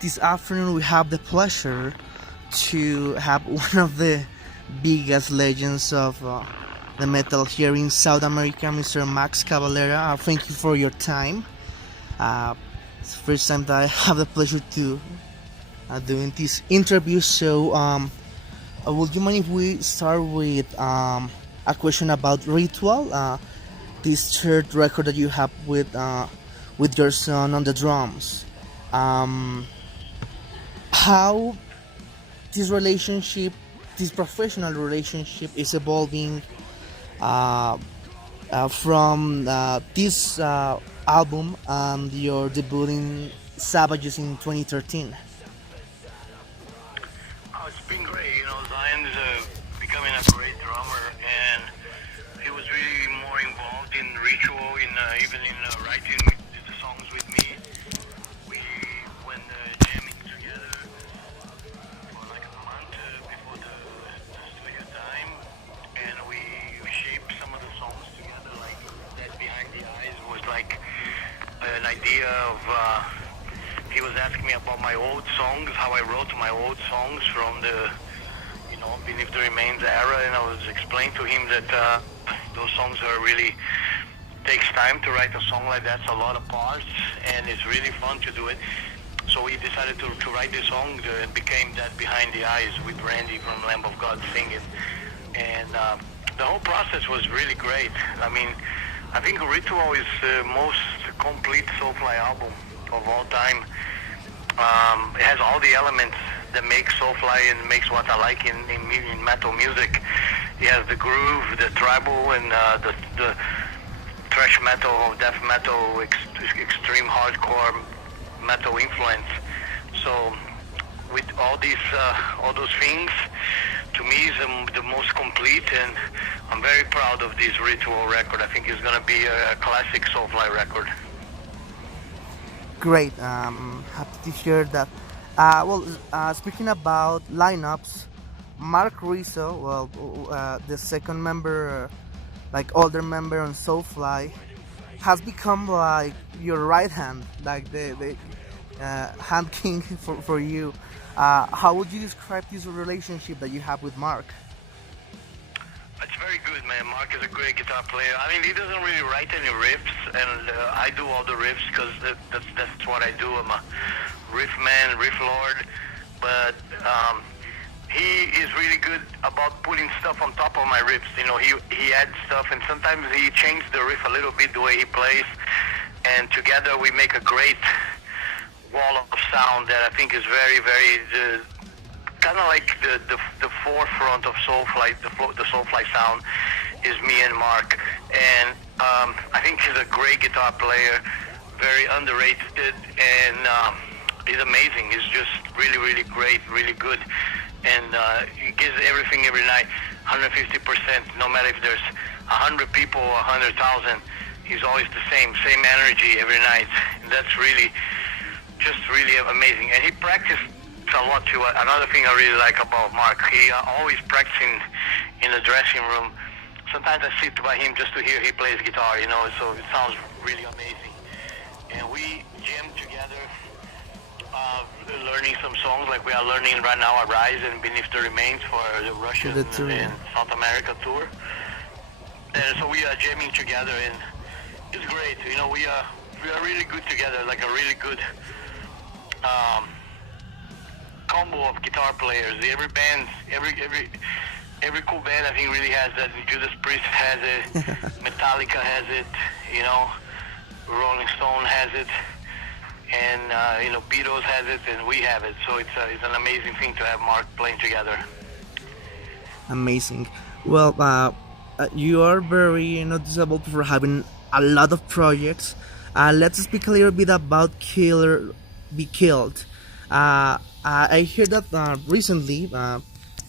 this afternoon we have the pleasure to have one of the biggest legends of the metal here in South America, Mr. Max Cavalera. Thank you for your time. It's the first time that I have the pleasure to doing this interview. So, would you mind if we start with a question about Ritual, this third record that you have with your son on the drums? How this relationship, this professional relationship, is evolving from this album and your debut in Savages in 2013. It's been great. Zion is becoming a great drummer, and he was really more involved in Ritual, even in writing the songs with me. We went jamming together for like a month before the studio time, and we shaped some of the songs together. Like that Behind the Eyes was like an idea of. He was asking me about my old songs, how I wrote my old songs from the, Beneath the Remains era, and I was explaining to him that those songs are really takes time to write a song like that. It's a lot of parts, and it's really fun to do it. So we decided to write this song. It became that Behind the Eyes with Randy from Lamb of God singing, and the whole process was really great. I mean, I think Ritual is the most complete SOULFLY album of all time. It has all the elements that make SOULFLY and makes what I like in metal music. It has the groove, the tribal, and the thrash metal, death metal, extreme hardcore metal influence. So with all those things, to me is the most complete, and I'm very proud of this Ritual record. I think it's going to be a classic SOULFLY record. Great, happy to hear that. Speaking about lineups, Mark Rizzo, the second member, like older member on SOULFLY, has become like your right hand, like the hand king for you. How would you describe this relationship that you have with Mark? It's very good, man. Mark is a great guitar player. I mean, he doesn't really write any riffs, and I do all the riffs because that's what I do. I'm a riff man, riff lord. But he is really good about putting stuff on top of my riffs. He adds stuff, and sometimes he changes the riff a little bit the way he plays, and together we make a great wall of sound that I think is very, very kind of like the forefront of SOULFLY. The SOULFLY sound is me and Mark, and I think he's a great guitar player, very underrated, and he's amazing. He's just really, really great, really good, and he gives everything every night, 150%. No matter if there's 100 people or 100,000, he's always the same energy every night, and that's really, just really amazing. And he practiced a lot too. Another thing I really like about Mark, he always practicing in the dressing room. Sometimes I sit by him just to hear he plays guitar, so it sounds really amazing. And we jam together, learning some songs like we are learning right now, Arise and Beneath the Remains for the Russian and South America tour. And so we are jamming together, and it's great. We are really good together, like a really good combo of guitar players. Every band, every cool band, I think, really has that. Judas Priest has it, Metallica has it, Rolling Stone has it, and Beatles has it, and we have it. So it's an amazing thing to have Mark playing together. Amazing. Well, you are very noticeable for having a lot of projects. Let's speak a little bit about Killer Be Killed. I hear that recently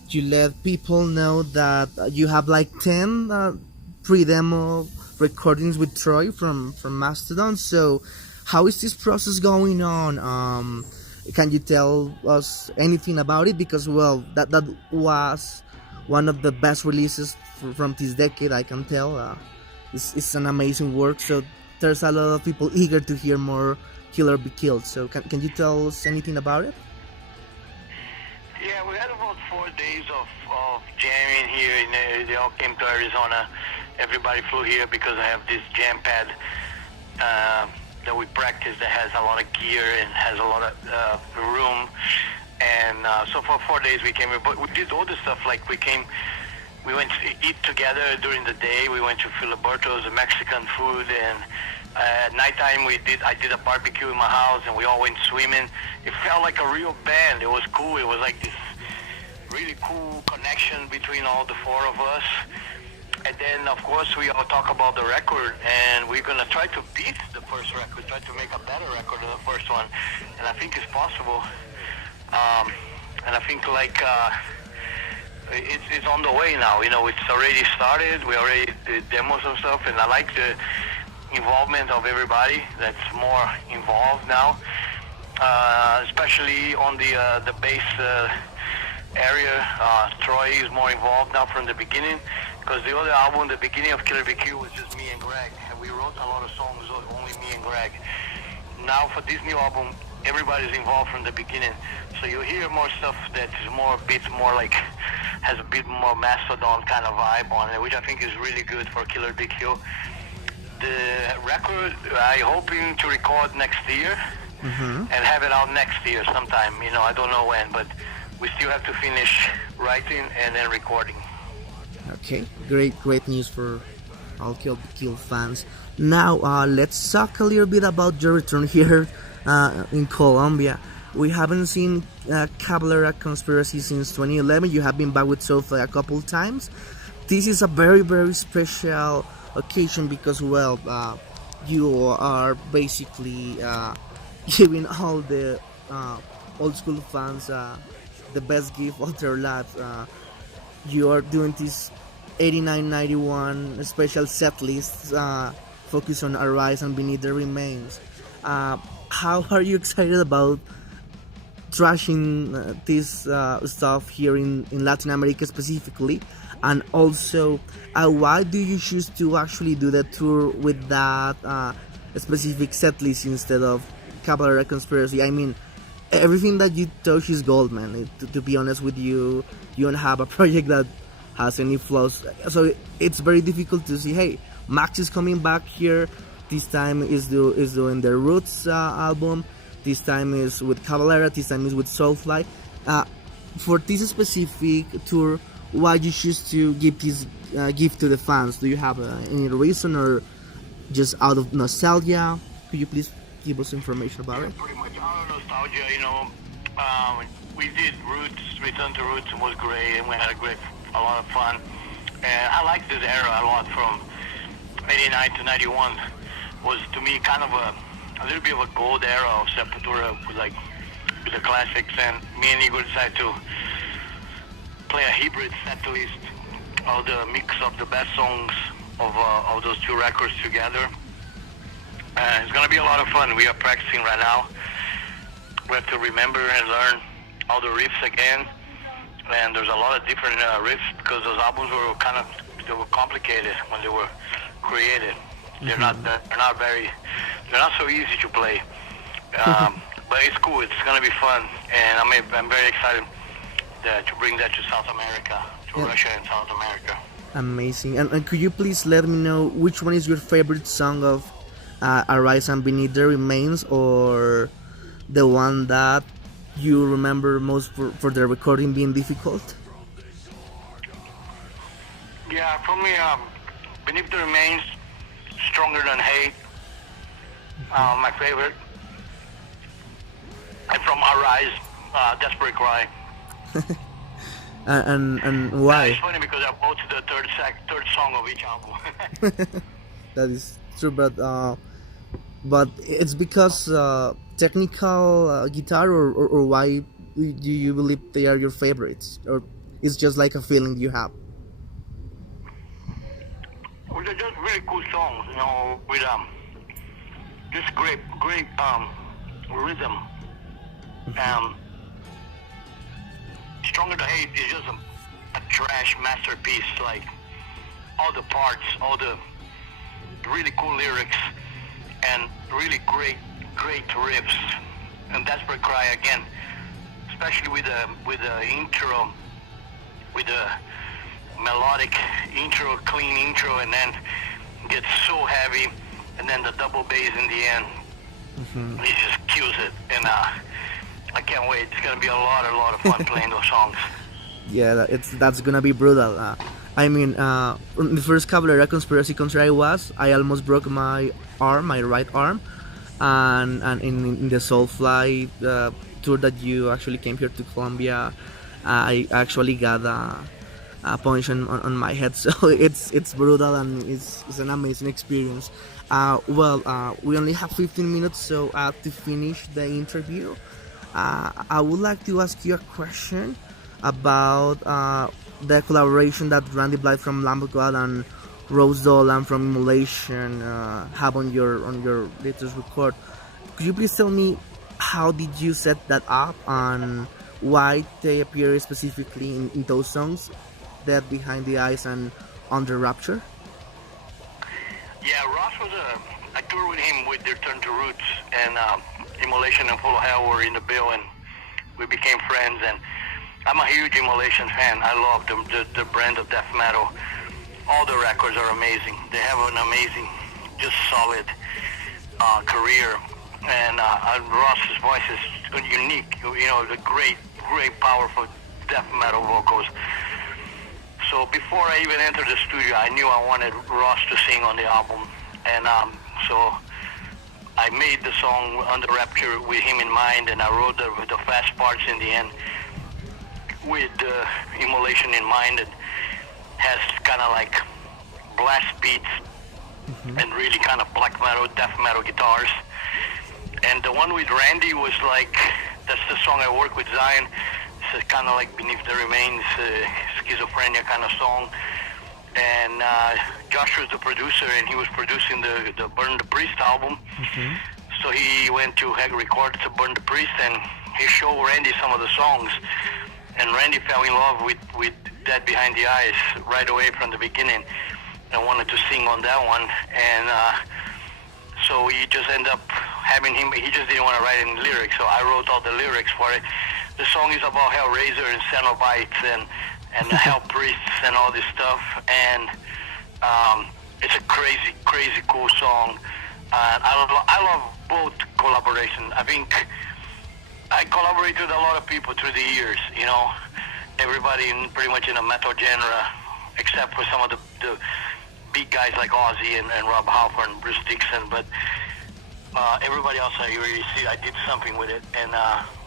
you let people know that you have like 10 pre-demo recordings with Troy from Mastodon. So how is this process going on? Can you tell us anything about it? Because that was one of the best releases from this decade, I can tell. It's an amazing work, so there's a lot of people eager to hear more Killer Be Killed. So can you tell us anything about it? Yeah, we had about 4 days of jamming here. They all came to Arizona. Everybody flew here because I have this jam pad that we practice that has a lot of gear and has a lot of room. And so for 4 days we came here. But we did all the stuff like we went to eat together during the day. We went to Filiberto's, Mexican food, and at nighttime I did a barbecue in my house, and we all went swimming. It felt like a real band. It was cool. It was like this really cool connection between all the four of us. And then, of course, we all talk about the record, and we're gonna try to beat the first record, try to make a better record than the first one, and I think it's possible. And I think it's on the way now. You know, it's already started. We already did demos and stuff, and I like the involvement of everybody that's more involved now, especially on the bass area. Troy is more involved now from the beginning, because the other album, the beginning of Killer BQ, was just me and Greg, and we wrote a lot of songs only me and Greg. Now for this new album, everybody's involved from the beginning, so you hear more stuff that is more a bit more like has a bit more Mastodon kind of vibe on it, which I think is really good for Killer BQ. The record I hoping to record next year and have it out next year sometime. You know, I don't know when, but we still have to finish writing and then recording. Okay, great news for all Kill Be Killed fans. Now let's talk a little bit about your return here in Colombia. We haven't seen Cavalera Conspiracy since 2011. You have been back with SOULFLY a couple times. This is a very special occasion because, well, you are basically giving all the old school fans the best gift of their lives. You are doing this 89-91 special set list focused on Arise and Beneath the Remains. How are you excited about trashing this stuff here in Latin America specifically? And also, why do you choose to actually do the tour with that specific set list instead of Cavalera Conspiracy? I mean, everything that you touch is gold, man. To be honest with you, you don't have a project that has any flaws. So it's very difficult to see, hey, Max is coming back here. This time is doing the Roots album. This time is with Cavalera. This time is with SOULFLY. For this specific tour, why you choose to give this gift to the fans? Do you have any reason, or just out of nostalgia? Could you please give us information about it? Pretty much out of nostalgia, you know. We did Roots, Return to Roots, was great, and we had a lot of fun. And I like this era a lot, from 89 to 91. Was to me kind of a little bit of a gold era of Sepultura, with the classics. And me and Igor decided to play a hybrid set list of the mix of the best songs of those two records together. It's gonna be a lot of fun. We are practicing right now. We have to remember and learn all the riffs again. And there's a lot of different riffs, because those albums were they were complicated when they were created. They're not so easy to play. But it's cool. It's gonna be fun, and I'm very excited to bring that to South America, to Russia and South America. Amazing. And could you please let me know which one is your favorite song of Arise and Beneath the Remains, or the one that you remember most for the recording being difficult? Yeah, for me, Beneath the Remains, Stronger Than Hate, my favorite. And from Arise, Desperate Cry. And why? It's funny because I both the third song of each album. That is true, but it's because technical guitar, or why do you believe they are your favorites, or it's just like a feeling you have? Well, they're just really cool songs, you know, with just great rhythm. Stronger Than Hate is just a trash masterpiece. Like, all the parts, all the really cool lyrics, and really great great riffs, and Desperate Cry again, especially with the intro, with the melodic intro, clean intro, and then gets so heavy, and then the double bass in the end. He just kills it, and I can't wait. It's gonna be a lot of fun playing those songs. Yeah, that's gonna be brutal. I mean, on the first Cavalera conspiracy concert I almost broke my arm, my right arm, and in the SOULFLY tour that you actually came here to Colombia, I actually got a punch on my head. So it's brutal and it's an amazing experience. We only have 15 minutes, so to finish the interview, I would like to ask you a question about the collaboration that Randy Blythe from Lamb of God and Rose Dolan from Immolation have on your latest record. Could you please tell me how did you set that up and why they appear specifically in those songs, Dead Behind the Eyes and Under Rapture? Yeah, Ross was I toured with him with Return to Roots, and Immolation and Full of Hell were in the bill, and we became friends. And I'm a huge Immolation fan. I love the brand of death metal. All the records are amazing. They have an amazing, just solid career. And Ross's voice is unique. You know, the great, powerful death metal vocals. So before I even entered the studio, I knew I wanted Ross to sing on the album. And so I made the song Under Rapture with him in mind, and I wrote the fast parts in the end with Immolation in mind. It has kind of like blast beats and really kind of black metal, death metal guitars. And the one with Randy was like, that's the song I work with Zion. It's kind of like Beneath the Remains, schizophrenia kind of song. And Josh was the producer, and he was producing the Burn the Priest album. So he went to record to Burn the Priest, and he showed Randy some of the songs. And Randy fell in love with Dead Behind the Eyes right away from the beginning and wanted to sing on that one. And so we just ended up having him, he just didn't want to write any lyrics, so I wrote all the lyrics for it. The song is about Hellraiser and Cenobites and Hell Priests and all this stuff, and it's a crazy cool song. I love both collaborations. I think I collaborated with a lot of people through the years, you know, everybody pretty much in the metal genre, except for some of the big guys like Ozzy and Rob Halford and Bruce Dixon, but everybody else I really see, I did something with it, and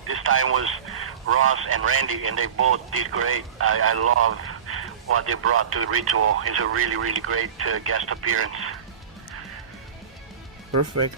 this time was Ross and Randy, and they both did great. I love what they brought to Ritual. It's a really great guest appearance. Perfect.